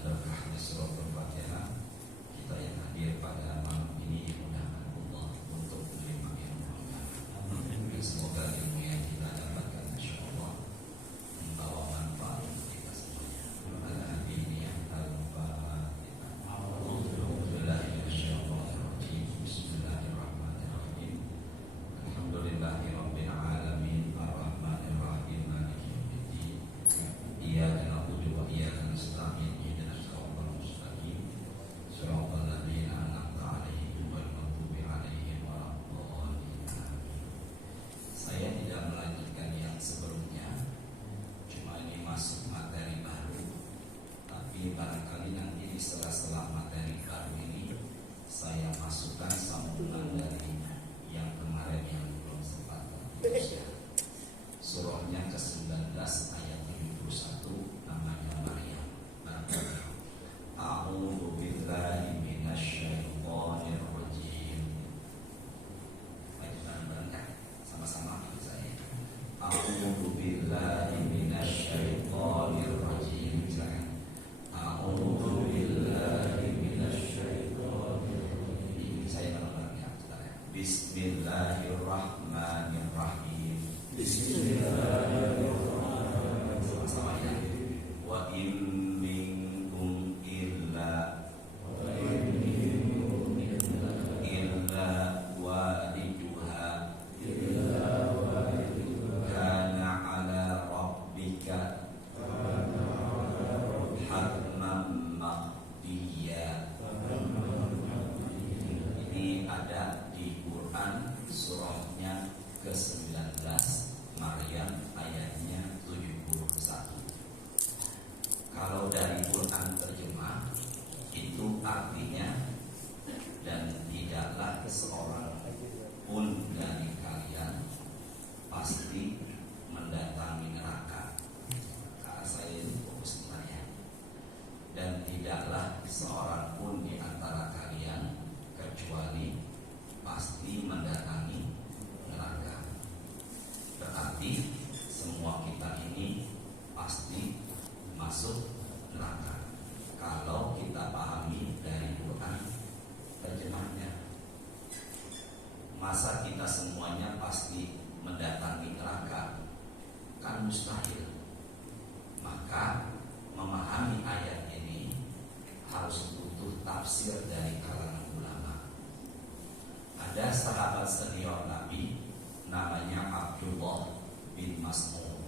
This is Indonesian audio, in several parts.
berkah suratul Fatihah. Kita yang hadir pada malam ini mudah-mudahan Allah untuk menerima ilmu-nya. Semoga ilmu yang kita dapatkan insyaallah membawa manfaat untuk kita semuanya. Pada hari ini yang Al-Fatihah. Bismillahirrahmanirrahim. Bismillahirrahmanirrahim. Alhamdulillahirabbil alamin arrahmanir rahim maliki yaumiddin. Iyyaka na'budu wa iyyaka nasta'in. Ihdinas siratal mustaqim. Shiratal ladzina an'amta 'alaihim ghairil maghdubi 'alaihim waladdallin. Saya tidak melanjutkan yang sebelumnya. Cuma ini masuk materi baru. Tapi barangkali nanti di sela-sela materi baru ini saya masukkan sambungan dari yang kemarin yang belum sempat terus. Surahnya ke-19 ayat 71 namanya Maryam. A'udzu billahi minasyaitonir rajim. Baik, bareng-bareng sama-sama saya. A'udzu billahi minasyaitonir rajim. Silakan. A'udzu billahi minasyaitonir rajim. Saya bareng-bareng ya, saudara. Bismillahirrahmanirrahim. Bismillahirrahmanirrahim. Sama-sama ya. Wa in minkum illa waliduha kana ala rabbika hatman maqdiyya. Ini ada di Quran surahnya ke-19 Maryam ayatnya 71. Kalau dari Quran terjemah itu artinya, dan tidaklah seorang pun dari kalian pasti mendatangi neraka. Karena saya ini fokus tanya. Dan tidaklah seorang pun di antara kalian kecuali pasti mendatangi neraka. Berarti semua kita ini pasti masuk neraka kalau kita pahami dari Quran terjemahnya. Masa kita semuanya pasti mendatangi neraka? Kan mustahil. Maka memahami ayat ini harus butuh tafsir dari kalangan ulama. Ada sahabat senior Nabi namanya Abdullah bin Mas'ud,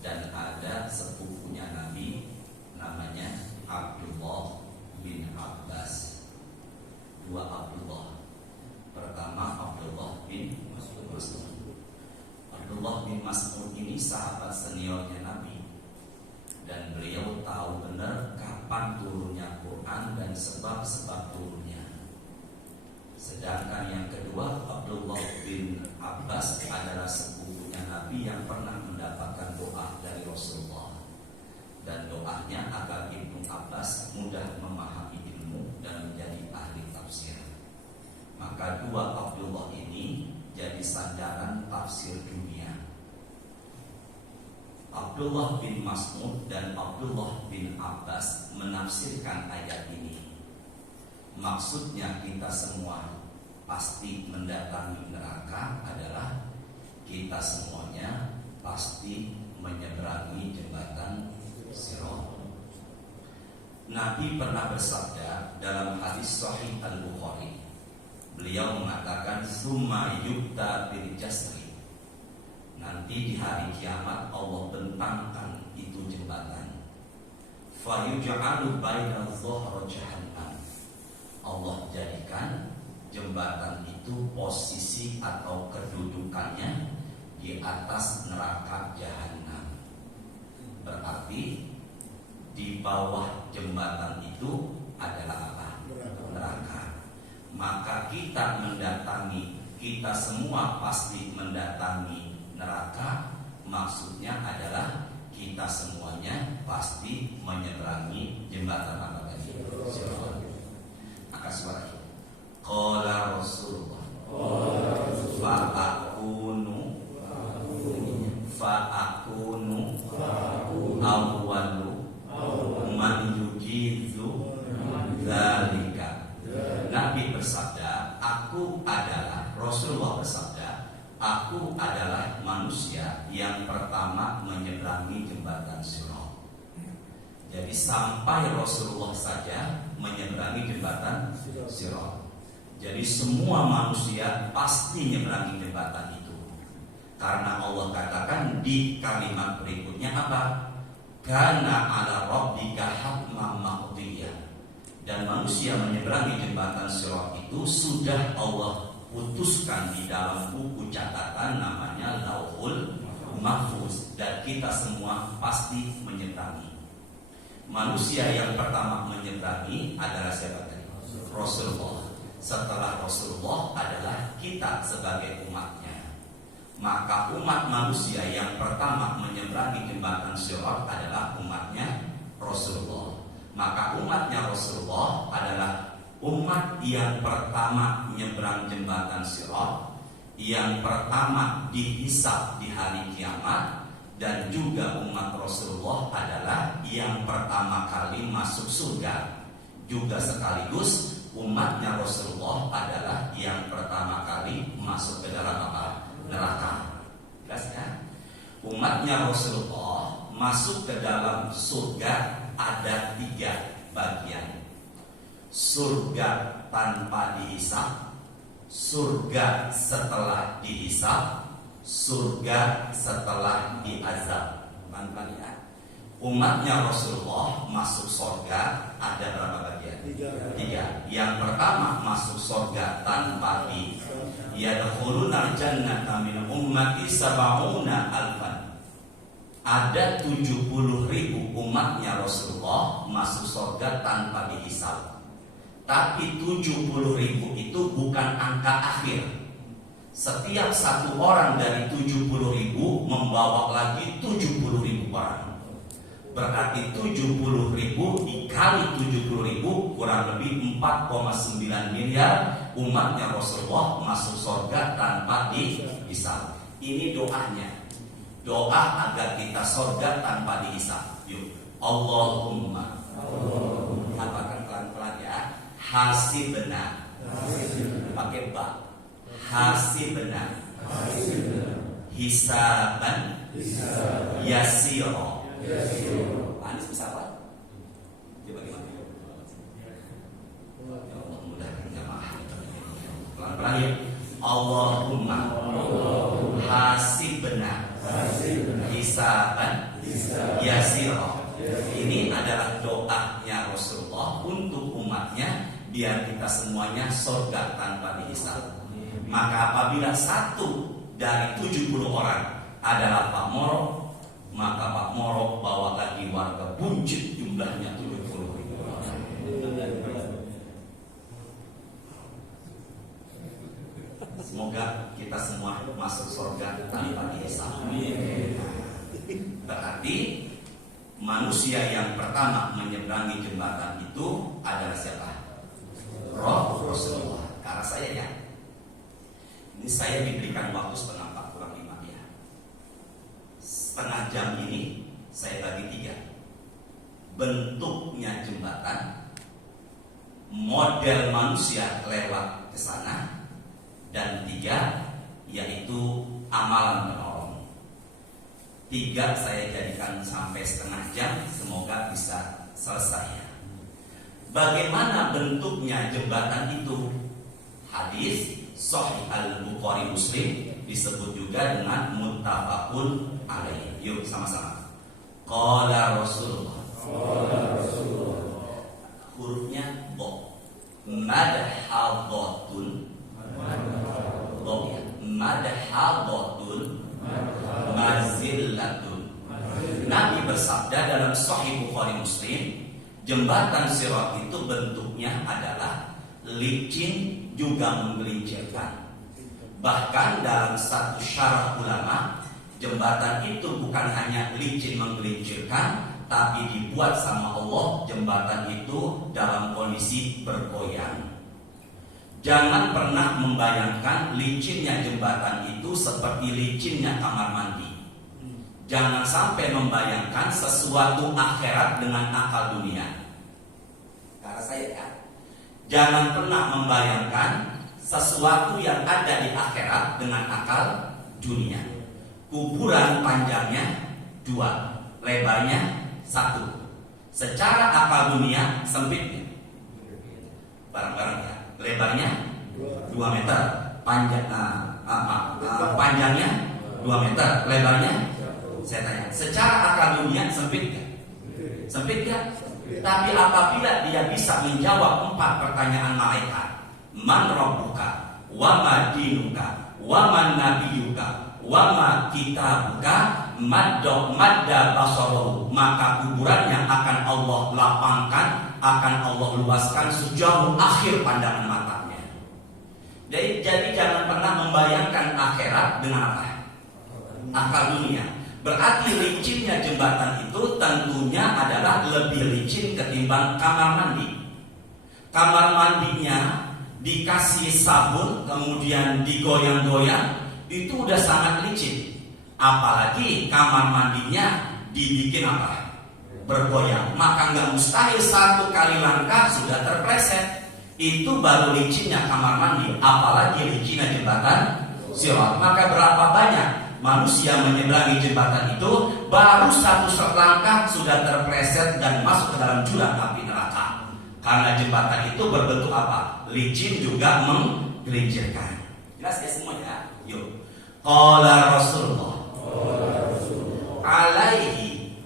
dan ada sepupunya Nabi namanya Abdullah bin Abbas. Dua Abdullah. Pertama Abdullah bin Mas'ud. Abdullah bin Mas'ud ini sahabat seniornya Nabi, dan beliau tahu benar kapan turunnya Quran dan sebab-sebab turunnya. Sedangkan yang kedua Abdullah bin Abbas adalah sepupunya Nabi yang pernah mendapatkan doa dari Rasulullah, dan doanya agar Ibnu Abbas mudah memahami ilmu dan menjadi ahli tafsir. Maka dua Abdullah ini jadi sandaran tafsir dunia. Abdullah bin Mas'ud dan Abdullah bin Abbas menafsirkan ayat ini. Maksudnya kita semua pasti mendatangi neraka adalah kita semuanya pasti menyeberangi jembatan Sirat. Nabi pernah bersabda dalam hadis Sahih Al-Bukhari. Beliau mengatakan summa yukta bil jasri. Nanti di hari kiamat Allah bentangkan itu jembatan. Fa yuj'alu baina dhuhra jahannam. Allah jadikan jembatan itu posisi atau kedudukannya di atas neraka jahanam. Berarti di bawah jembatan itu adalah apa? Neraka. Maka kita mendatangi, kita semua pasti mendatangi neraka. Maksudnya adalah kita semuanya pasti menyeberangi jembatan apa tadi? Angkat suara. Qala Rasulullah fa'akunu awwalu man pertama menyeberangi jembatan Sirat. Jadi sampai Rasulullah saja menyeberangi jembatan Sirat. Jadi semua manusia pasti menyeberangi jembatan itu. Karena Allah katakan di kalimat berikutnya apa? Kana ala rabbika hatman maqdiyya. Dan manusia menyeberangi jembatan Sirat itu sudah Allah putuskan di dalam buku catatan namanya Lauhul Mahfuz, dan kita semua pasti menyeberangi. Manusia yang pertama menyeberangi adalah siapa tadi? Rasulullah. Setelah Rasulullah adalah kita sebagai umatnya. Maka umat manusia yang pertama menyeberangi jembatan Sirat adalah umatnya Rasulullah. Maka umatnya Rasulullah adalah umat yang pertama menyeberang jembatan Sirat, yang pertama dihisab di hari kiamat, dan juga umat Rasulullah adalah yang pertama kali masuk surga. Juga sekaligus umatnya Rasulullah adalah yang pertama kali masuk ke dalam apa? Neraka. Jelas ya? Umatnya Rasulullah masuk ke dalam surga ada 3 bagian. Surga tanpa dihisab, surga setelah dihisab, surga setelah diazab. Pelan-pelan ya. Umatnya Rasulullah masuk surga ada berapa bagian? 3. Yang pertama masuk surga tanpa dihisab. Yadkhulunal jannata min ummati sab'una alfan. Ada 70.000 umatnya Rasulullah masuk surga tanpa dihisab. Tapi 70.000 itu bukan angka akhir. Setiap satu orang dari 70.000 membawa lagi 70.000 orang. Berarti 70.000 dikali 70.000 kurang lebih 4,9 miliar umatnya Rasulullah masuk surga tanpa dihisab. Ini doanya. Doa agar kita surga tanpa dihisab. Yuk, Allahumma. Katakan pelan-pelan ya. Hasibna. Pakai ba. Hasibna. Hisaban. Yasiro. Anis bisa apa? Coba gimana? Ya Allah, mudahkan jamaah. Pelan-pelan ya. Allahumma hasibna hisaban yasiro. Ini adalah doanya Rasulullah untuk umatnya biar kita semuanya surga tanpa dihisab. Maka apabila satu dari 70 orang adalah Pak Moro, maka Pak Moro bawa lagi warga buncit jumlahnya 70.000 orang. Semoga kita semua masuk surga tanpa dihisab. Berarti manusia yang pertama menyeberangi jembatan itu adalah siapa? Rasulullah. Karena saya ya, ini saya diberikan waktu setengah 4 kurang 5 ya. Setengah jam ini saya bagi 3. Bentuknya jembatan, model manusia lewat ke sana, dan 3 yaitu amalan menolong. 3 saya jadikan sampai setengah jam, semoga bisa selesai. Bagaimana bentuknya jembatan itu? Hadis Sahih Al-Bukhari Muslim disebut juga dengan muttafaqun alaih. Yuk sama-sama. Qala Rasulullah. Hurufnya bo. Madhadatun. Madhadatun. Mazillatun. Nabi bersabda dalam Sahih Bukhari Muslim, jembatan Sirat itu bentuknya adalah licin juga menggelincirkan. Bahkan dalam satu syarah ulama, jembatan itu bukan hanya licin menggelincirkan, tapi dibuat sama Allah jembatan itu dalam kondisi bergoyang. Jangan pernah membayangkan licinnya jembatan itu seperti licinnya kamar mandi. Jangan sampai membayangkan sesuatu akhirat dengan akal dunia. Karena saya ya, jangan pernah membayangkan sesuatu yang ada di akhirat dengan akal dunia. Kuburan panjangnya 2, lebarnya 1. Secara akal dunia sempit, bareng-bareng ya. Lebarnya 2 meter, panjangnya 2 meter, lebarnya. Saya tanya, secara akal dunia sempit gak? Sempit gak? Tapi apabila dia bisa menjawab 4 pertanyaan malaikat, man rabbuka, wa ma dinuka, wa man nabiyuka, wa ma kitabuka, madda basaruhu, maka kuburannya akan Allah lapangkan, akan Allah luaskan sejauh akhir pandangan matanya. Jadi jangan pernah membayangkan akhirat dengan apa? Akal dunia. Berarti licinnya jembatan itu tentunya adalah lebih licin ketimbang kamar mandi. Kamar mandinya dikasih sabun kemudian digoyang-goyang, itu udah sangat licin. Apalagi kamar mandinya dibikin apa? Bergoyang. Maka nggak mustahil 1 kali langkah sudah terpleset. Itu baru licinnya kamar mandi. Apalagi licinnya jembatan Sirat. Maka berapa banyak manusia menyeberangi jembatan itu, baru 1 langkah sudah terpleset dan masuk ke dalam jurang api neraka. Karena jembatan itu berbentuk apa? Licin juga menggelincirkan. Jelas ya semuanya? Yuk. Qala Rasulullah alaihi,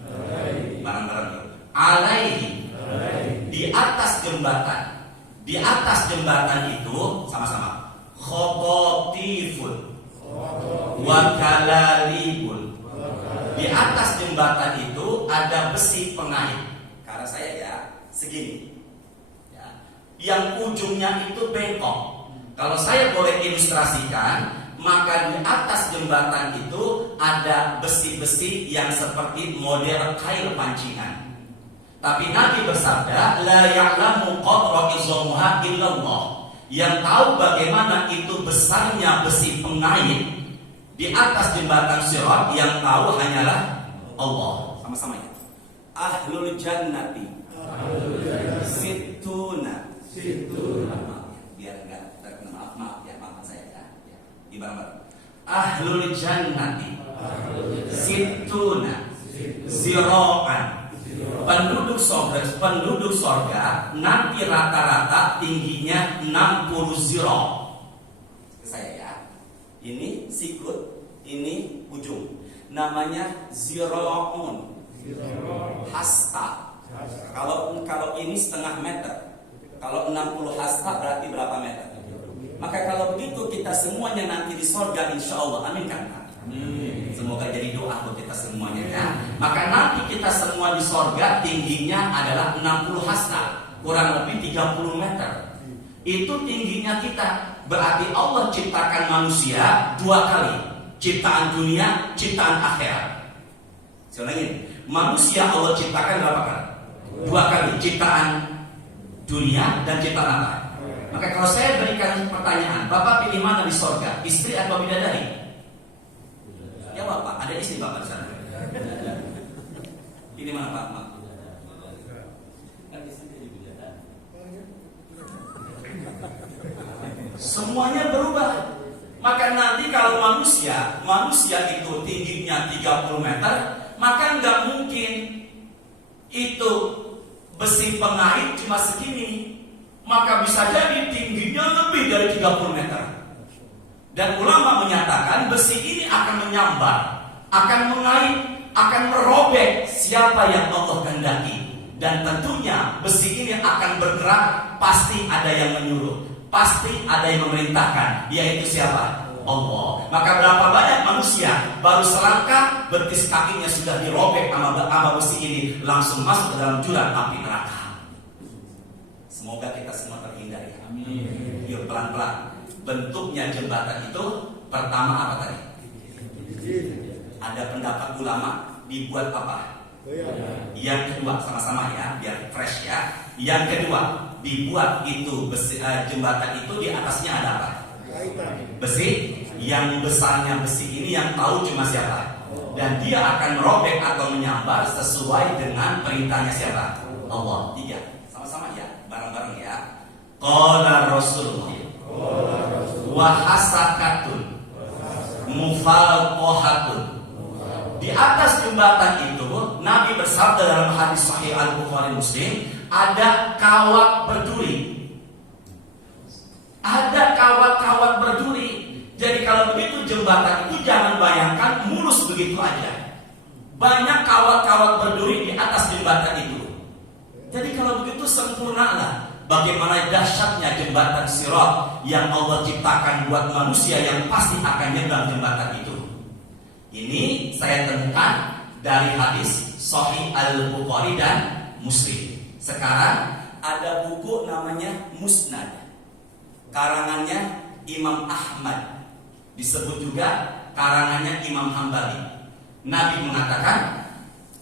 bareng-bareng yuk. Alaihi, di atas jembatan itu sama-sama khototifun wa kalalibun. Di atas jembatan itu ada besi pengait. Karena saya ya segini ya, yang ujungnya itu bengkok. Kalau saya boleh ilustrasikan, maka di atas jembatan itu ada besi-besi yang seperti model kail pancingan. Tapi Nabi bersabda, la ya'lamu qadra izamuha illallah. Yang tahu bagaimana itu besarnya besi pengait di atas jembatan Sirat, yang tahu hanyalah Allah. Sama-sama ya. Ahlul jannati situna. Biar enggak terkena maaf ya, maaf saya ya. Ibarat ahlul jannati situna zira'an. Penduduk sorga nanti rata-rata tingginya 60 zira. Saya ya. Ini sikut, ini ujung. Namanya zira'un. Hasta. Kalau ini setengah meter. Kalau 60 hasta berarti berapa meter? Maka kalau begitu kita semuanya nanti di sorga, insya Allah, amin kan? Semoga jadi doa untuk kita semuanya ya. Maka nanti kita semua di sorga tingginya adalah 60 hasta, kurang lebih 30 meter. Itu tingginya kita. Berarti Allah ciptakan manusia 2 kali, ciptaan dunia, ciptaan akhirat. Saya ulangi, manusia Allah ciptakan berapa kali? 2 kali, ciptaan dunia dan ciptaan akhirat. Maka kalau saya berikan pertanyaan, Bapak pilih mana di sorga, istri atau bidadari? Ya Bapak, ada istri Bapak di sana. Pilih mana Pak? Semuanya berubah. Maka nanti kalau manusia itu tingginya 30 meter, maka nggak mungkin itu besi pengait cuma segini. Maka bisa jadi tingginya lebih dari 30 meter. Dan ulama menyatakan besi ini akan menyambar, akan mengait, akan merobek siapa yang Allah kehendaki. Dan tentunya besi ini akan bergerak, pasti ada yang menyuruh, pasti ada yang memerintahkan, yaitu siapa? Allah. Maka berapa banyak manusia baru selangkah betis kakinya sudah dirobek sama besi ini, langsung masuk ke dalam jurang api neraka. Semoga kita semua terhindar ya. Amin. Yuk pelan-pelan. Bentuknya jembatan itu pertama apa tadi? Ada pendapat ulama dibuat apa? Yang kedua, sama-sama ya, biar fresh ya. Yang kedua, dibuat itu besi, jembatan itu di atasnya ada apa? Besi. Yang besarnya besi ini yang tahu cuma siapa? Dan dia akan merobek atau menyambar sesuai dengan perintahnya siapa? Allah. 3. Sama-sama ya, bareng-bareng ya. Qala Rasulullah wa hasakatun mufalqahatun Di atas jembatan itu Nabi bersabda dalam hadis Sahih Al-Bukhari Muslim, ada kawat berduri. Ada kawat-kawat berduri. Jadi kalau begitu jembatan itu jangan bayangkan mulus begitu aja. Banyak kawat-kawat berduri di atas jembatan itu. Jadi kalau begitu sempurnalah bagaimana dahsyatnya jembatan Sirat yang Allah ciptakan buat manusia yang pasti akan nyebrang jembatan itu. Ini saya temukan dari hadis Sahih Al-Bukhari dan Muslim. Sekarang ada buku namanya Musnad, karangannya Imam Ahmad, disebut juga karangannya Imam Hambali. Nabi mengatakan,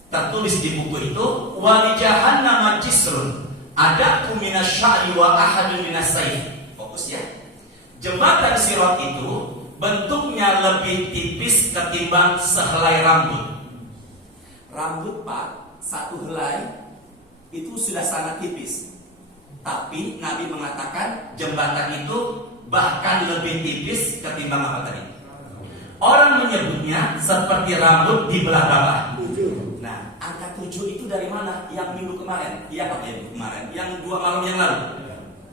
tertulis di buku itu, wali jahannam jisrun ada minasyari wa ahadun minasayf. Fokus ya. Jembatan Sirat itu bentuknya lebih tipis ketimbang sehelai rambut. Rambut Pak, satu helai itu sudah sangat tipis. Tapi Nabi mengatakan jembatan itu bahkan lebih tipis ketimbang apa tadi? Orang menyebutnya seperti rambut di belah bawah. Nah, angka 7 itu dari mana? Yang minggu kemarin? Iya, minggu kemarin. Yang 2 malam yang lalu.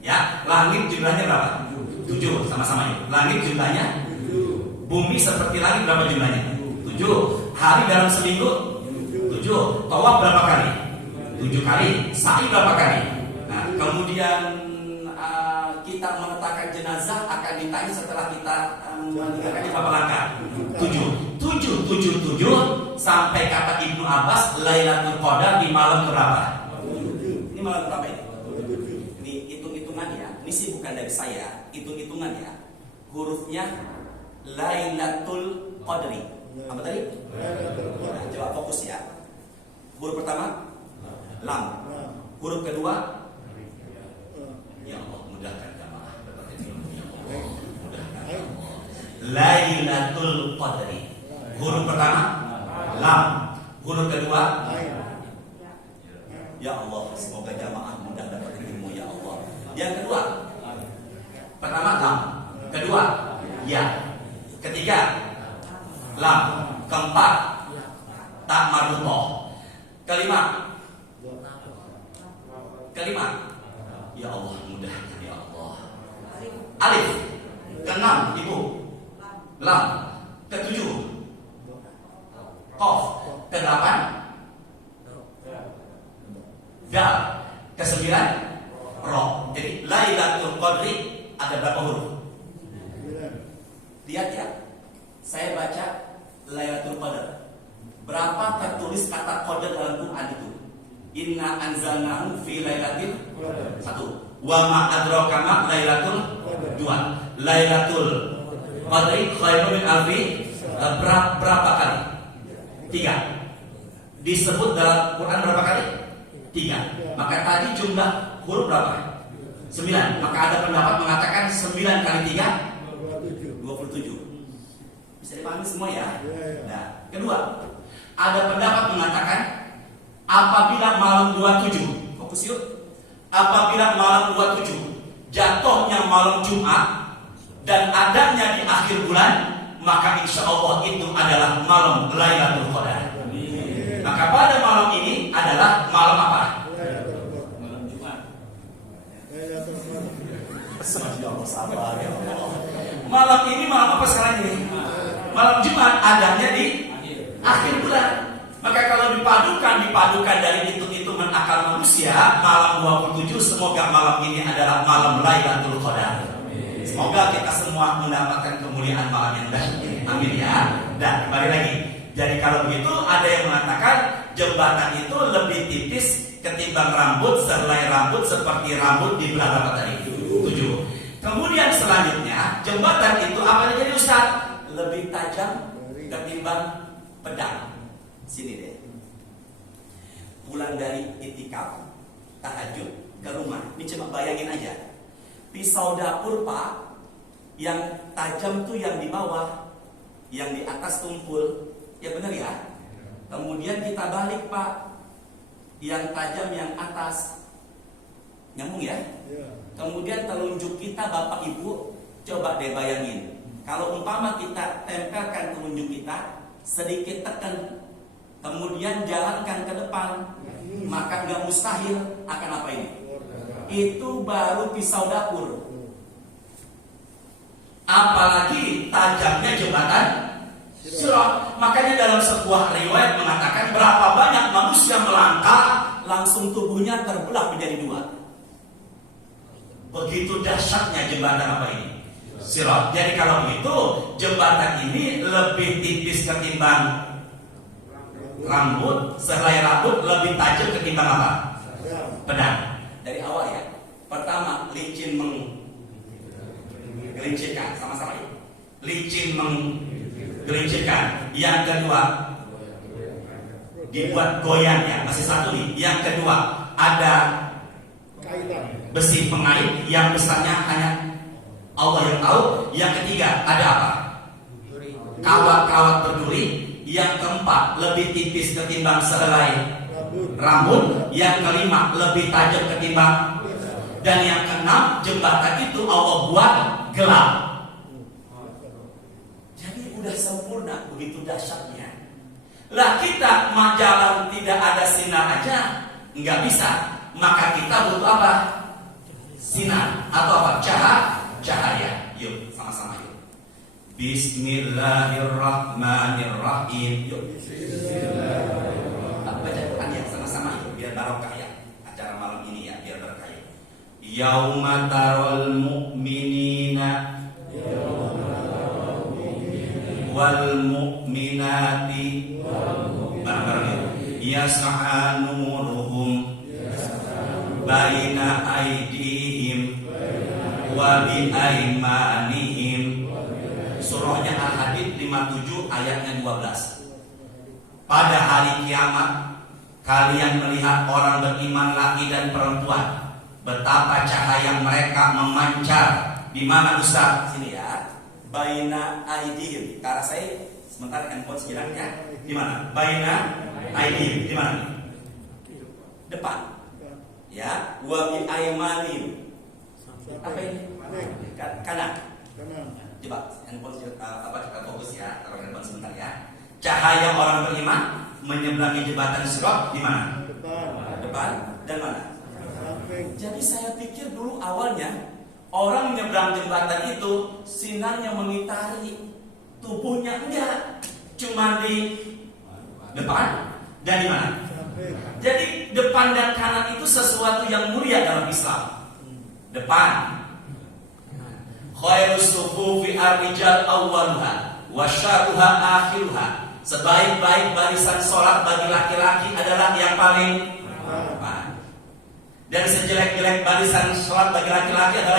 Ya, langit jumlahnya berapa? 7, sama-sama ya. Langit jumlahnya, bumi seperti langit berapa jumlahnya? 7. Hari dalam seminggu? 7. Tawaf berapa kali? 7 kali. Sa'i berapa kali? Nah, kemudian kita meletakkan jenazah akan ditanya setelah kita meninggalkannya berapa langkah? 7 sampai kata Ibnu Abbas Lailatul Qadar di malam berapa? Ini malam berapa ini? Ini hitung-hitungan ya. Ini sih bukan dari saya, hitung-hitungan ya. Hurufnya Lailatul Qadri. Apa tadi? Nah, coba fokus ya. Huruf pertama lam. Huruf kedua, ya Allah mudahkan jamaah dapat ilmu ya Allah. Mudahkan ya Allah. Lailatul Qadri. Huruf pertama lam. Huruf kedua, ya Allah, semoga jamaah mudah dapat ilmu ya Allah. Yang kedua, pertama lam. Kedua, ya. Ketiga, lam. Keempat, tak marbutoh. Kelima, ya Allah mudahkan ya Allah. Alif. Keenam, ibu, lam. Ketujuh, qaf. Kedelapan, dal. Kesembilan, ro. Jadi Lailatul Qadri ada berapa huruf? Lihat ya. Saya baca Lailatul Qadar. Berapa tertulis kata qadar dalam Quran itu? Inna anzalnahu fi lailatul satu. Wa ma adraka ma lailatul dua. Lailatul Qadri khairun min alfi. Berapa kali? 3. Disebut dalam Quran berapa kali? 3. Maka tadi jumlah huruf berapa? 9. Maka ada pendapat mengatakan 9 kali 3 27. Bisa dipahami semua ya? Nah, kedua, ada pendapat mengatakan apabila malam 27, fokus yuk. Apabila malam 27 jatuhnya malam Jumat dan adanya di akhir bulan, maka insya Allah itu adalah malam Lailatul Qadar. Maka pada malam ini adalah malam apa? Malam Jumat. Masya Allah, sabar ya Allah. Malam ini malam apa sekarang ini? Malam Jumat, adanya di akhir bulan. Maka kalau dipadukan dari hitung-hitungan akal manusia, malam 27 semoga malam ini adalah malam Lailatul Qadar. Semoga kita semua mendapatkan kemuliaan malam yang dahsyat. Amin ya. Dan kembali lagi. Jadi kalau begitu ada yang mengatakan jembatan itu lebih tipis ketimbang rambut, sehelai rambut seperti rambut di belah apa tadi? 7. Kemudian selanjutnya jembatan itu apa yang jadi Ustaz? Lebih tajam ketimbang pedang. Sini deh. Pulang dari itikaf, tahajud ke rumah. Ini cuma bayangin aja. Pisau dapur Pak, yang tajam tuh yang di bawah, yang di atas tumpul. Ya benar ya. Kemudian kita balik Pak, yang tajam yang atas. Nyambung ya? Kemudian telunjuk kita Bapak Ibu, coba deh bayangin. Kalau umpama kita tempelkan telunjuk kita, sedikit tekan kemudian jalankan ke depan, maka nggak mustahil akan apa ini? Itu baru pisau dapur. Apalagi tajamnya jembatan Sirat. Makanya dalam sebuah riwayat mengatakan berapa banyak manusia melangkah langsung tubuhnya terbelah menjadi dua. Begitu dahsyatnya jembatan apa ini? Sirat. Jadi kalau begitu jembatan ini lebih tipis ketimbang rambut, sehelai rambut lebih tajam ketimbang apa? Pedang. Dari awal ya. Pertama, licin menggelincirkan, sama-sama ya. Licin menggelincirkan. Yang kedua, dibuat goyang ya. Masih satu nih. Yang kedua, ada besi pengait yang besarnya hanya Allah yang tahu. Yang ketiga, ada apa? Kawat-kawat berduri. Yang keempat, lebih tipis ketimbang sehelai rambut. Yang kelima, lebih tajam ketimbang. Dan yang keenam, jembatan itu Allah buat gelap. Jadi udah sempurna, begitu dahsyatnya. Lah kita jalan tidak ada sinar aja nggak bisa. Maka kita butuh apa? Sinar atau apa? Cahaya. Yuk, sama-sama yuk. Bismillahirrahmanirrahim. Yuk. Baca Quran ya sama-sama yuk, biar barokah ya. Acara malam ini ya, biar berkah. Yauma taral mu'minina wal mu'minati bareng-bareng yas'a nuruhum baina aydihim wa bi aymanihim. Surahnya Al-Hadid 57 ayatnya 12. Pada hari kiamat kalian melihat orang beriman laki dan perempuan, betapa cahaya mereka memancar. Di mana Ustaz? Sini ya. Baina aidihim. Karena saya sebentar handphone sekiranya. Di mana? Baina aidihim. Di mana? Depan. Ya. Wa bi aymanihim. Apa ini? Kanan. Coba handphone kita fokus ya. Taruh handphone sebentar ya. Cahaya orang beriman menyeberangi jembatan Sirat di mana? Depan. Dan mana? Jadi saya pikir dulu awalnya orang menyeberang jembatan itu sinarnya mengitari tubuhnya, enggak, cuma di depan dan di mana? Jadi depan dan kanan itu sesuatu yang mulia dalam Islam. Depan. Khairus sufufi ar-rijal awwaluha wa syarruha akhiruha. Sebaik-baik barisan sholat bagi laki-laki adalah yang paling depan. Dan sejelek-jelek barisan sholat bagi laki-laki adalah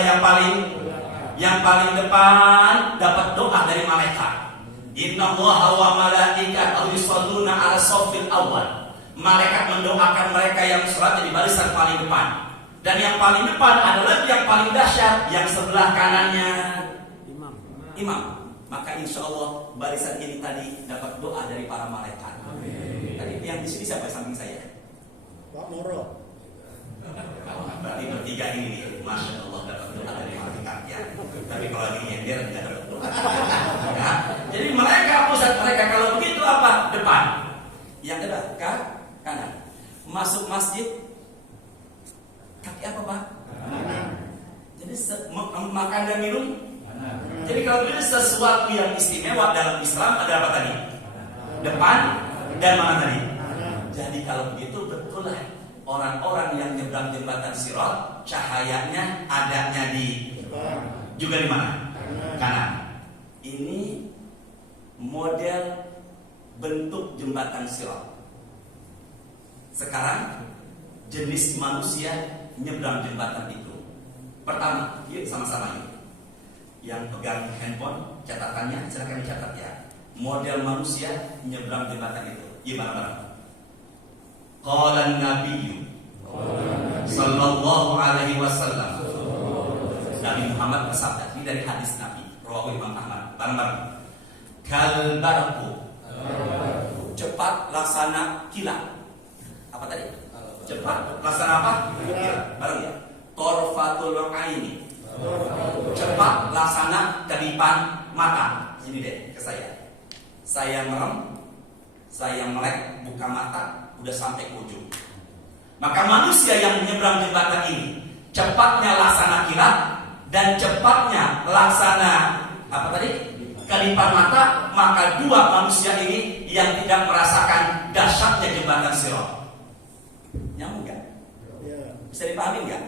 yang paling depan dapat doa dari malaikat. Innallaha wa malaikatahu yusholluna 'ala shaffil awwal. Malaikat mendoakan mereka yang sholat di barisan paling depan. Dan yang paling depan adalah yang paling dahsyat, yang sebelah kanannya imam. Maka insya Allah barisan ini tadi dapat doa dari para malaikat. Tadi yang di sini siapa samping saya? Pak Moro. Berarti bertiga ini, masya Allah dapat doa dari malaikat ya. Tapi kalau lagi nyender tidak dapat doa. Ya. Jadi mereka pusat mereka kalau begitu apa? Depan. Yang kedua kanan. Masuk masjid kaki apa Pak? Kanan. Jadi makan dan minum. Jadi kalau begitu sesuatu yang istimewa dalam Islam ada apa tadi? Depan dan mana tadi? Jadi kalau begitu betul lah. Orang-orang yang nyebrang jembatan Sirat cahayanya adanya di juga di mana? Kanan. Ini model bentuk jembatan Sirat. Sekarang jenis manusia nyebrang jembatan itu. Pertama, yuk sama-sama yuk. Yang pegang handphone catatannya silakan dicatat ya. Model manusia nyebrang jembatan itu. Gimana? Qala Nabi sallallahu alaihi wasallam. Nabi Muhammad bersabda, ini dari hadis Nabi rawahu Imam Ahmad. Bareng-bareng. Kal barqu. Cepat laksana kilat. Apa tadi? Cepat laksana apa? Kilat. Bareng ya. Torfatul aini. Cepat laksana kedipan mata. Sini deh ke saya. Saya merem, Saya melek, buka mata, udah sampai ke ujung. Maka manusia yang menyeberang jembatan ini cepatnya laksana kilat dan cepatnya laksana apa tadi? Kedipan mata. Maka dua manusia ini yang tidak merasakan dahsyatnya jembatan Sirat. Nyambung nggak? Bisa dipahami nggak?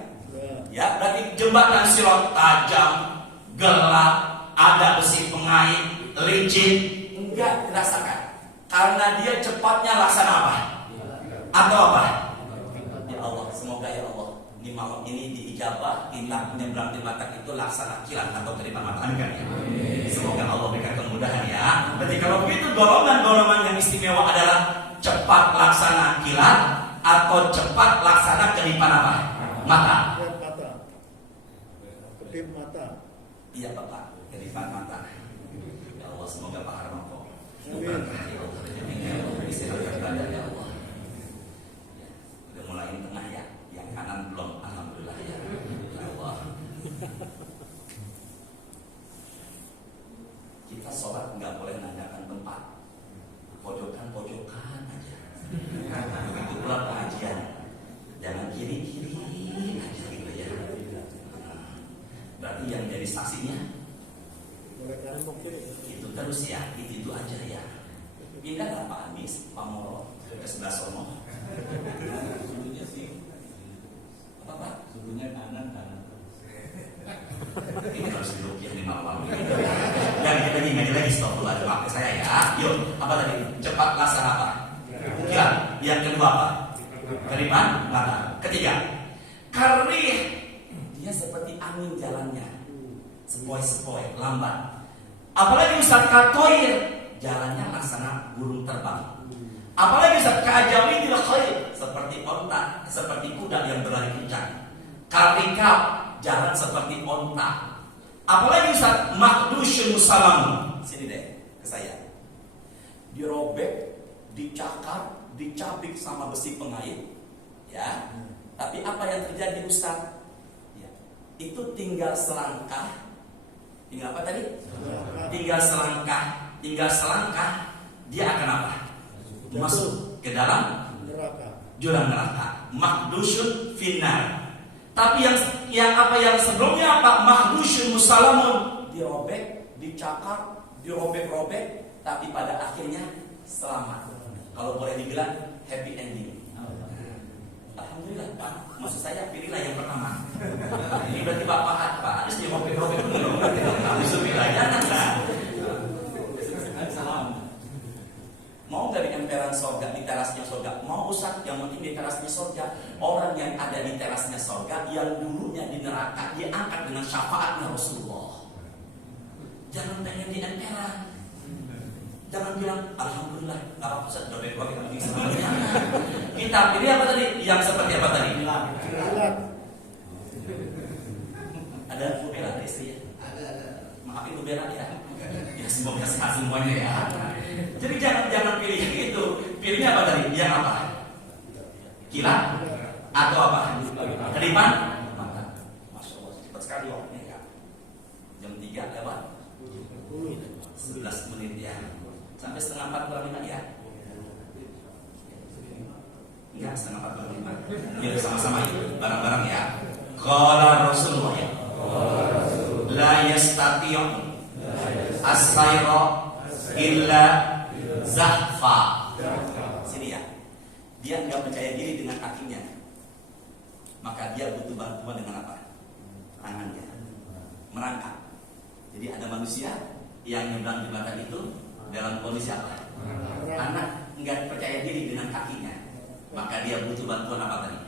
Ya, berarti jembatan Sirat tajam, gelap, ada besi pengait, licin, enggak dirasakan. Karena dia cepatnya laksana apa? Atau apa? Ya Allah, semoga ya Allah di malam ini diijabah kita menyeberang jembatan itu laksana kilat atau kedipan mata. Amin kan ya? Semoga Allah berikan kemudahan ya. Berarti kalau begitu golongan-golongan yang istimewa adalah cepat laksana kilat atau cepat laksana kedipan apa? Mata. Kedip mata. Iya Bapak, kedipan mata. Ya Allah, semoga Pak Harmoko Amin. istirahat badan ya Allah. Udah mulai tengah ya, yang kanan belum. Alhamdulillah ya. Ya Allah. Kita sholat nggak boleh nandakan tempat, pojokan aja. Begitu pula pengajian, jangan kiri aja gitu ya. Berarti yang jadi saksinya itu terus ya, itu aja ya. Pindah lah Pak Anies, Pak Moro ke sebelah sono. Suruhnya sih, Apa Pak? suruhnya kanan. Ini harus dirupiah di malam-malam ini. Dan kita ngaji lagi, stop dulu aja maaf saya ya. Yuk, apa tadi? Cepat laksana apa? Kilat. Yang kedua apa? Kedipan mata. Ketiga, karih. Dia seperti angin jalannya, sepoi-sepoi, lambat. Apalagi Ustaz Katoir, jalannya laksana burung terbang. Apalagi Ustaz Kajawi tidak khair, seperti onta, seperti kuda yang berlari kencang. Karikap, jalan seperti onta. Apalagi Ustaz Makdusyun Musalamun. Sini deh ke saya. Dirobek, dicakar, dicabik sama besi pengait. Ya. Tapi apa yang terjadi Ustaz? Ya. Itu tinggal selangkah. Tinggal apa tadi? Tinggal selangkah, dia akan apa? Masuk ke dalam jurang neraka. Makdusyun finnar. Tapi yang sebelumnya apa? Makdusyun musalamun, dirobek, dicakar, dirobek-robek, tapi pada akhirnya selamat. Kalau boleh dibilang happy ending. Alhamdulillah Pak. Maksud saya pilihlah yang pertama. Ini berarti Pak harus dirobek-robek dulu. Alhamdulillah jangan lah. Mau nggak di emperan sorga, di terasnya sorga? Mau Ustaz, yang penting di terasnya sorga. Orang yang ada di terasnya sorga, yang dulunya di neraka, dia angkat dengan syafaatnya Rasulullah. Jangan pengen di emperan. Jangan bilang Alhamdulillah, nggak apa-apa Ustaz, dobek-dobek yang penting semuanya. Kita pilih apa tadi? Yang seperti apa tadi? Ada Bu Bella istri ya? Ada. Maafin Bu Bella ya. Ya semoga sehat semuanya ya. Jadi jangan pilih yang itu. Pilihnya apa tadi? Yang apa? Kilat atau apa? Kedipan mata. Masya Allah, cepat sekali waktunya ya. Jam 3 lewat 11 menit ya. Sampai setengah 45 ya. Enggak, setengah 45. Ya sama-sama bareng-bareng ya. Qala Rasulullah ya. La yastati'u as-sayra illa zahfa. Sini ya. Dia nggak percaya diri dengan kakinya. Maka dia butuh bantuan dengan apa? Tangannya. Merangkak. Jadi ada manusia yang nyebrang jembatan itu dalam kondisi apa? Anak nggak percaya diri dengan kakinya. Maka dia butuh bantuan apa tadi?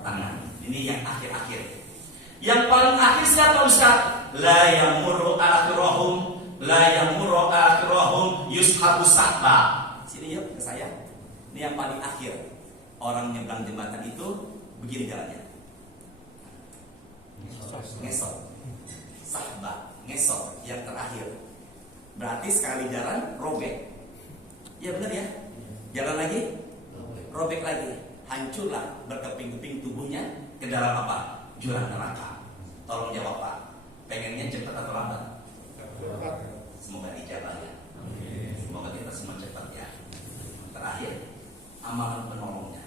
Tangan. Ini yang akhir-akhir. Yang paling akhir siapa Ustaz? La yamurru akhirahum yushabu sahba. Sini yuk ke saya. Ini yang paling akhir. Orang nyebrang jembatan itu begini jalannya. Ngesot. Sahba, ngesot yang terakhir. Berarti sekali jalan robek. Ya benar ya? Jalan lagi, robek lagi. Hancurlah berkeping-keping tubuhnya ke dalam apa? Jurang neraka. Tolong jawab Pak. Pengennya cepat atau lambat? Semoga dijabah ya. Semoga kita semua cepat ya. Terakhir amalan penolongnya.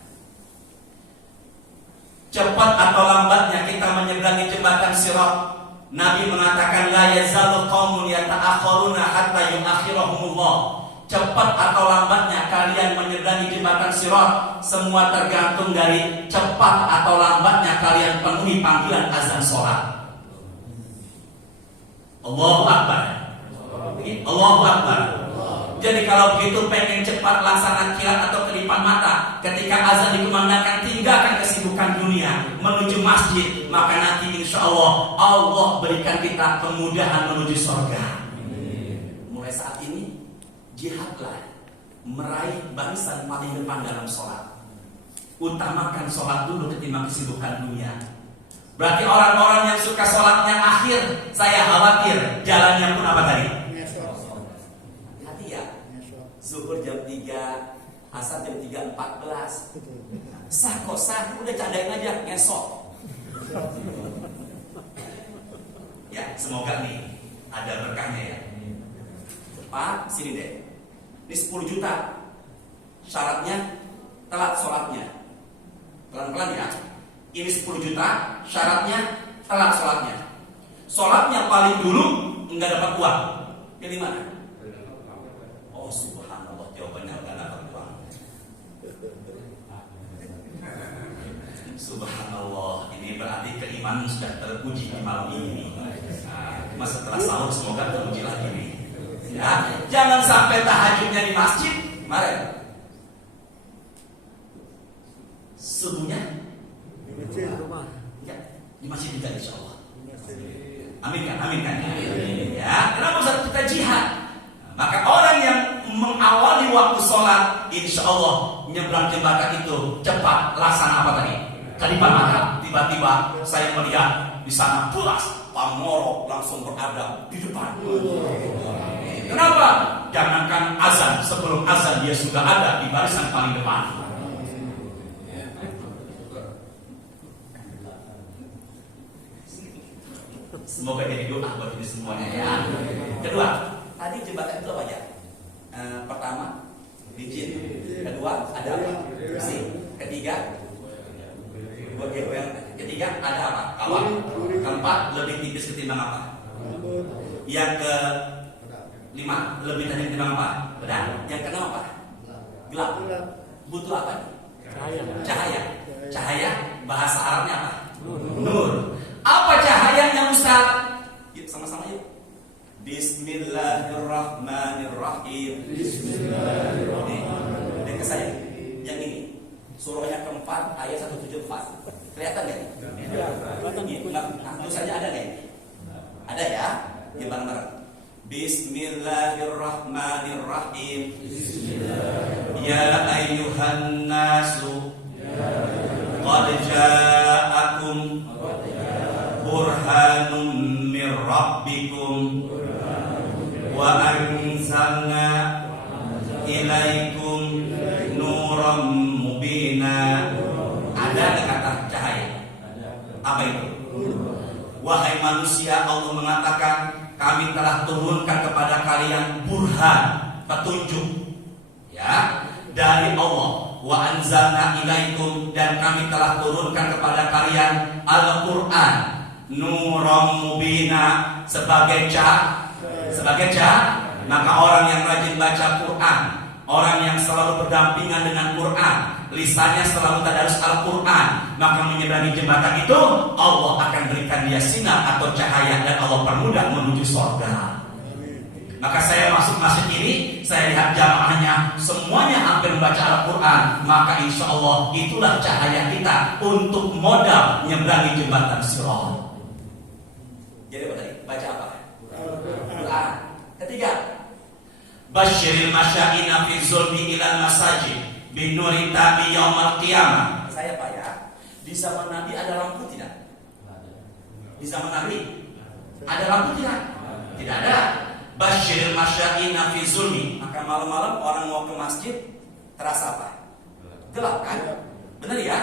Cepat atau lambatnya kita menyeberangi jembatan Sirat. Nabi mengatakan la yazalu qaumun yata'akhiruna hatta yu'akhirahumullah. Cepat atau lambatnya kalian menyeberangi jembatan Sirat, semua tergantung dari cepat atau lambatnya kalian penuhi panggilan azan sholat. Allahu Akbar. Allahu Akbar. Jadi kalau begitu pengen cepat laksana kilat atau kedipan mata, ketika azan dikumandangkan tinggalkan kesibukan dunia menuju masjid, maka nanti insya Allah Allah berikan kita kemudahan menuju surga. Mulai saat ini jihadlah meraih barisan paling depan dalam sholat. Utamakan sholat dulu ketimbang kesibukan dunia. Berarti orang-orang yang suka sholatnya akhir, saya khawatir jalannya pun apa tadi? Hati ya. Zuhur jam 3, asar jam 3.14. Sah kok sah, udah candain aja ngesok. Ya, semoga nih ada berkahnya ya. Pak, sini deh. Ini 10 juta. Syaratnya telat sholatnya. Pelan-pelan ya. Ini 10 juta, syaratnya telat sholatnya. Sholatnya paling dulu enggak dapat uang. Pilih mana? Oh subhanallah, jawabannya enggak dapat uang. Subhanallah, ini berarti keimanan sudah teruji di malam ini. Nah, setelah sahur semoga teruji lagi nih. Ya, jangan sampai tahajudnya di masjid, kemarin subuhnya ya, di masjid juga insya Allah. Amin kan, amin kan. Ya, kenapa Ustaz kita jihad? Maka orang yang mengawali waktu sholat, insya Allah nyebrang jembatan itu cepat. Laksana apa tadi? Kadipan mata. Tiba-tiba saya melihat di sana pulas Pamoro langsung berada di depan. Kenapa? Jangankan azan, sebelum azan dia sudah ada di barisan paling depan. Semoga jadi doa buat ini semuanya ya. Kedua, tadi jembatan itu apa ya? Pertama, licin. Kedua, ada apa? Bersih. Ketiga, ketiga ada apa? Kawat. Keempat, lebih tipis ketimbang apa? Yang kelima, lebih tajam ketimbang apa? Benar. Yang keenam apa? Gelap. Butuh apa? Cahaya. Cahaya bahasa Arabnya apa? Nur. Apa cahayanya Ustaz? Yuk sama-sama yuk. Bismillahirrahmanirrahim. Bismillahirrahmanirrahim. Dengar saya. Yang ini surahnya keempat ayat 174. Kelihatan nggak? Tulisannya ada nggak? Ada ya? Ya bareng-bareng. Bismillahirrahmanirrahim. Bismillahirrahmanirrahim. Ya ayyuhan nasu qad ja'akum burhanum mir rabbikum wa anzalna ilaikum nuram mubina. Ada kata cahaya. Apa itu? Wahai manusia, Allah mengatakan kami telah turunkan kepada kalian burhan, petunjuk ya dari Allah. Wa anzalna ilaikum, dan kami telah turunkan kepada kalian Al-Quran nuram mubina, sebagai cahaya. Maka orang yang rajin baca Quran, orang yang selalu berdampingan dengan Quran, lisannya selalu tadarus Al-Quran, maka menyeberangi jembatan itu Allah akan berikan dia sinar atau cahaya, dan Allah permudah menuju surga. Maka saya masuk masjid ini, saya lihat jamaahnya semuanya hampir membaca Al-Quran, maka insya Allah itulah cahaya kita untuk modal menyeberangi jembatan Sirat. Jadi apa tadi? Baca apa? Quran. Ketiga, basyiril masyaina fi zulmi ilal masajid binuri tabi yaumal qiyamah. Saya Pak ya, di zaman Nabi ada lampu tidak? Di zaman Nabi ada lampu tidak? Tidak ada. Basyiril masyaina fi zulmi. Maka malam-malam orang mau ke masjid terasa apa? Gelap kan? Benar ya?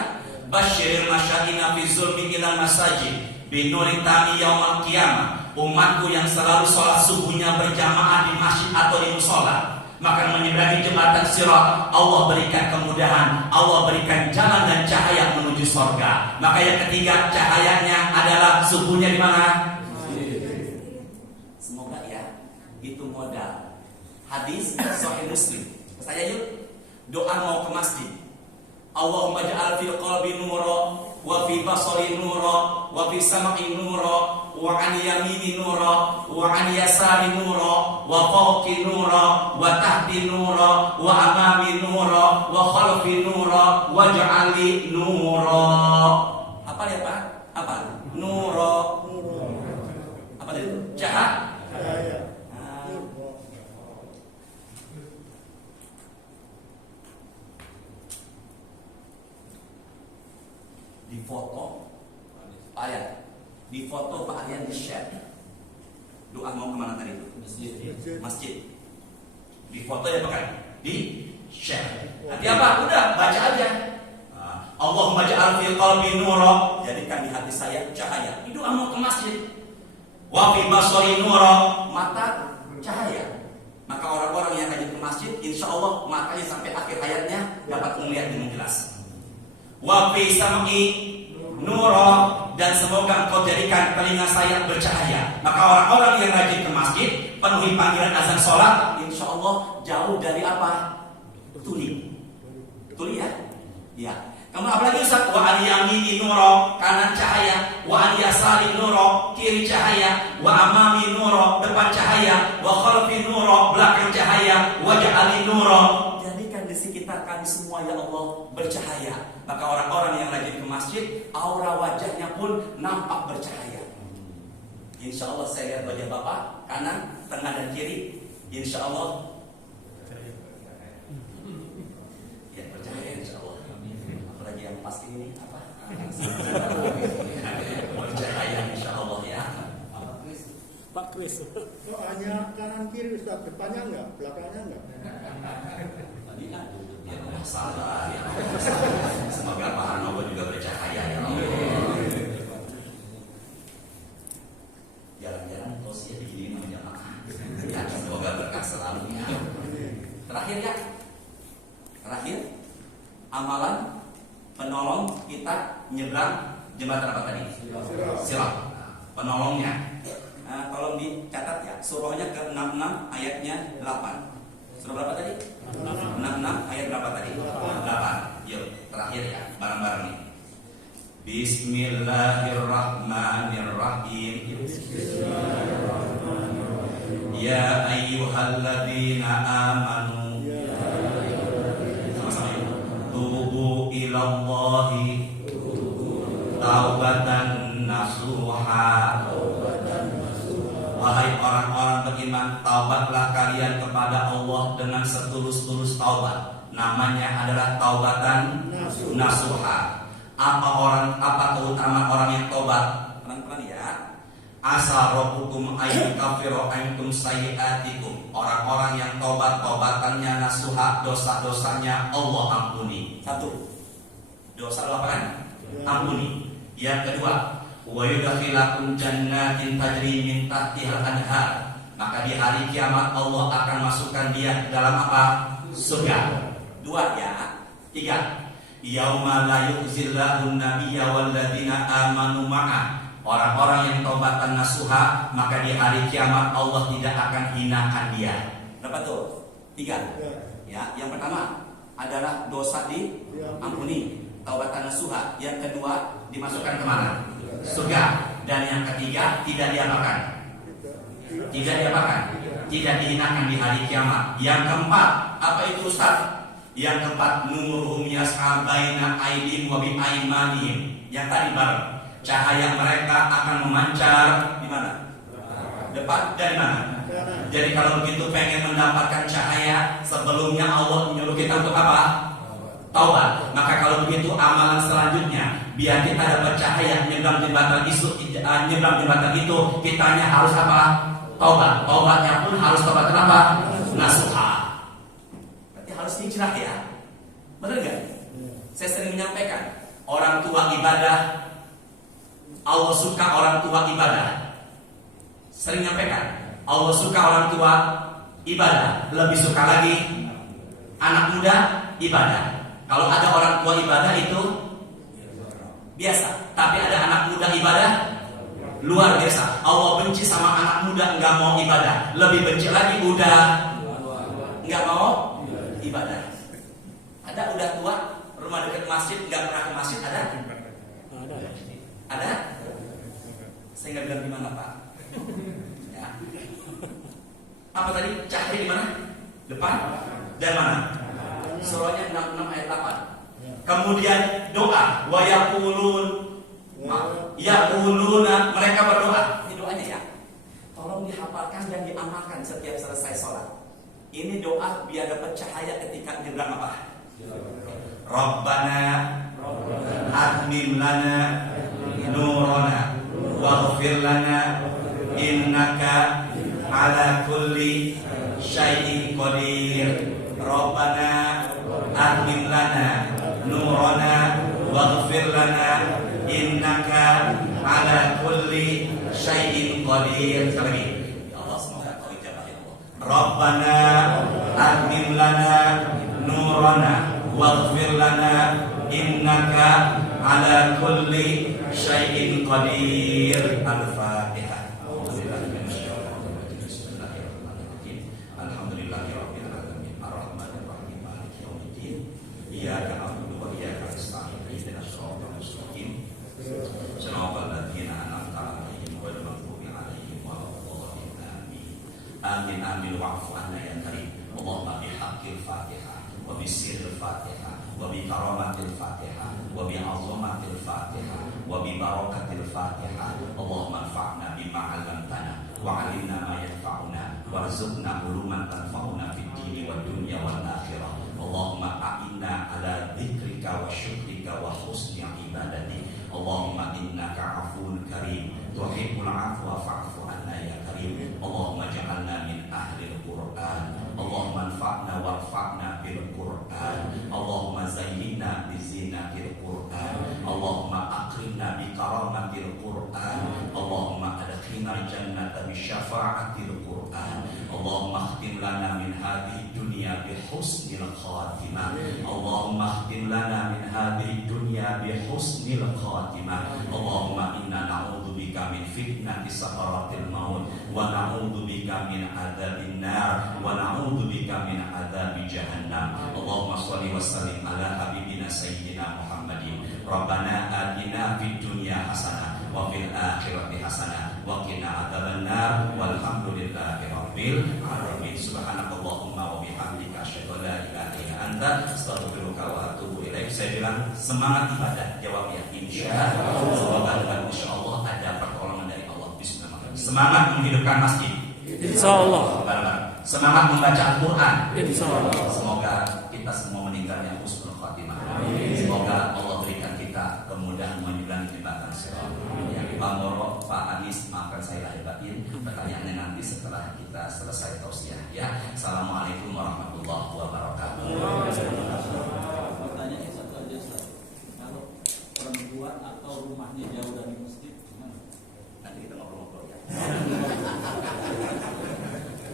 Basyiril masyaina fi zulmi ilal masajid binuri tabi yaumal qiyamah. Umatku yang selalu sholat subuhnya berjamaah di masjid atau di musola, Maka menyeberangi jembatan Sirat, Allah berikan kemudahan, Allah berikan jalan dan cahaya menuju surga. Maka yang ketiga, cahayanya adalah subuhnya di mana? Semoga ya, itu modal. Hadis Sahih Muslim. Saya yuk, doa mau ke masjid. Allahumma ja'al fil qalbi nura wa fi basari nura wa fi sam'i nura wa an yamini nura wa an yasari nura wa fawqi nura wa tahti nura wa amami nura wa khalfi nura waj'ali nura. Apa ya Pak? Apa? Nura. Apa itu? Cahaya. Di foto Pak Aryan, di foto Pak Aryan di share. Doa mau kemana tadi? Masjid. Di foto ya Pak, di share. Nanti apa? Udah baca aja. Allahumma ja'al fil qalbi nura, jadikan di hati saya cahaya. Ini doa mau ke masjid. Wa fi basari nura, mata cahaya. Maka orang-orang yang rajin ke masjid, insya Allah matanya sampai akhir hayatnya dapat melihat dengan jelas. Wa fi sam'i nura, dan semoga engkau jadikan telinga saya bercahaya. Maka orang-orang yang rajin ke masjid, penuhi panggilan azan sholat, insya Allah jauh dari apa? Tuli. Tuli ya? Ya. Kamu apalagi Ustaz? Wa an yamini nura, kanan cahaya. Wa an yasari nura, kiri cahaya. Wa amami nura, depan cahaya. Wa khalfi nura, belakang cahaya. Wa ja'ali nura, jadikan di sekitar kami semua ya Allah bercahaya. Maka orang-orang yang rajin ke masjid, aura wajahnya pun nampak bercahaya. Insya Allah saya lihat wajah Bapak, kanan, tengah dan kiri. Insya Allah ya bercahaya insya Allah. Apalagi yang pasti ini apa? Bercahaya insya Allah ya. Pak Kris. Hanya kanan kiri Ustaz, depannya enggak, belakangnya enggak. Ya masalah ya. Semoga Pak Hanowo juga bercahaya ya Allah. Jalan-jalan tausiah begini namanya Pak. Ya semoga berkah selalu ya. Terakhir ya. Terakhir, amalan penolong kita nyebrang jembatan apa tadi? Sirat. Penolongnya. Tolong dicatat ya. Surahnya ke-66 ayatnya 8. Surah berapa tadi? 66 ayat berapa tadi? 8. Yuk, terakhir ya, bareng-bareng nih. Bismillahirrahmanirrahim. Ya ayyuhalladzina amanu, sama-sama yuk. Tubu ilallahi taubatan nasuha. Wahai orang-orang beriman, taubatlah kalian kepada Allah dengan setulus-tulus taubat. Namanya adalah taubatan nasuha. Apa keutamaan orang yang taubat? Pelan-pelan ya. Asa rabbukum ayyukaffira ankum sayyi'atikum. Orang-orang yang taubatannya nasuha, dosa-dosanya Allah ampuni. Satu, dosa lo apa kan? Ampuni. Yang kedua, wa yudkhilakum jannatin tajri min tahtihal anhar. Maka di hari kiamat Allah akan masukkan dia dalam apa? Surga. 2 ya. 3. Yauma la yukhzillahu nabiyya walladzina amanu ma'ah. Orang-orang yang taubatan nasuha, maka di hari kiamat Allah tidak akan hinakan dia. Berapa tuh? 3. Ya, yang pertama adalah dosa diampuni, taubatan nasuha. Yang kedua dimasukkan kemana? Surga. Dan yang ketiga tidak diapakan? Tidak diapakan? Tidak dihinakan di hari kiamat. Yang keempat, apa itu Ustaz? Yang keempat, nuruhum yas'a baina aydihim wa bi aymanihim. Yang tadi bareng, cahaya mereka akan memancar di mana? Depan dan di mana? Jadi kalau begitu pengen mendapatkan cahaya, sebelumnya Allah menyuruh kita untuk apa? Taubat. Maka kalau begitu amalan selanjutnya, biar kita dapat cahaya nyebrang jembatan itu, kitanya harus apa? Taubat. Taubatnya pun harus taubat apa? Nasuha. Berarti harus hijrah ya. Benar nggak? Saya sering menyampaikan, orang tua ibadah, Allah suka orang tua ibadah. Sering menyampaikan, Allah suka orang tua ibadah. Lebih suka lagi anak muda ibadah. Kalau ada orang tua ibadah itu biasa, tapi ada anak muda ibadah luar biasa. Allah benci sama anak muda nggak mau ibadah. Lebih benci lagi udah nggak mau ibadah. Ada udah tua, rumah dekat masjid nggak pernah ke masjid, ada? Ada? Saya nggak bilang gimana Pak. Ya. Apa tadi? Cahaya di mana? Depan? Dan mana? Surahnya 66 ayat 8. Kemudian doa, wa yaquluna, mereka berdoa. Ini doanya ya. Tolong dihafalkan dan diamalkan setiap selesai sholat. Ini doa biar dapat cahaya ketika dibilang apa? Rabbana atmim lana nurana waghfir lana innaka ala kulli syai'in qadir. Rabbana atmim lana nurana waghfir lana innaka ala kulli syai'in qadir. Sekali lagi. Ya Allah, semoga kau ijabah ya Allah. Rabbana atmim lana nurana waghfir lana innaka ala kulli syai'in qadir. Al-Fatihah. Alhamdulillahirabbil alamin arrahmanir rahim maliki yaumiddin iyyaka na'budu wa iyyaka nasta'in ihdinas siratal mustaqim siratal ladzina an'amta 'alaihim ghairil maghdubi 'alaihim waladdallin amin amin wa'fu 'anna ya karim. Allahumma bihaqqil Fatihah wa bisirril Fatihah wa bi karamatil Fatihah wa bi 'azamatil Fatihah wa bi barakatil Fatihah. Allahumma anfa'na bima 'allamtana wa 'allimna ma yanfa'una warzuqna uluman tanfa'una fid dini wad dunya wal akhirah. Allahumma a'inna ala dzikrika wa syukrika wa husni ibadatik. Allahumma innaka 'afuwun karim tuhibbul 'afwa fa'fu 'anna ya karim. Allahumma ja'alna min ahlil Qur'an. Allahumma anfa'na warfa'na bil Qur'an. Allahumma zayyinna bi zinatil Qur'an. Allahumma akrimna bi karamatil Qur'an. Allahumma adkhilna jannata bi syafa'atil Qur'an. Allahumma khtim lana min hadhihi dunya bi husnil khatimah. Allahumma khtim lana min hadhihi dunya bi husnil khatimah. Allahumma inna na'udzubika min fitnati sakaratil maut wa na'udzubika min adzabin nar wa na'udzubika min adzabi jahannam. Allahumma shalli wa sallim ala habibina sayyidina Muhammadin. Rabbana atina fid dunya hasanah wa fil akhirati hasanah wa qina adzabannar walhamdulillahi rabbil alamin. Subhanakallahumma wa bihamdika asyhadu an la ilaha illa anta astaghfiruka wa atubu ilaik. Saya bilang semangat ibadah, jawab ya insyaallah. Semoga dengan insyaallah ada pertolongan dari Allah. Bismillahirrahmanirrahim. Semangat menghidupkan masjid, insyaallah. Semangat membaca Al-Quran, insyaallah. Semoga kita semua meninggalnya husnul khatimah. Semoga Allah berikan kita kemudahan menyeberangi jembatan sirat. Bang Moro, Pak Anies, maafkan saya lahir batin. Pertanyaannya nanti setelah kita selesai tausiah ya. Assalamualaikum warahmatullahi wabarakatuh.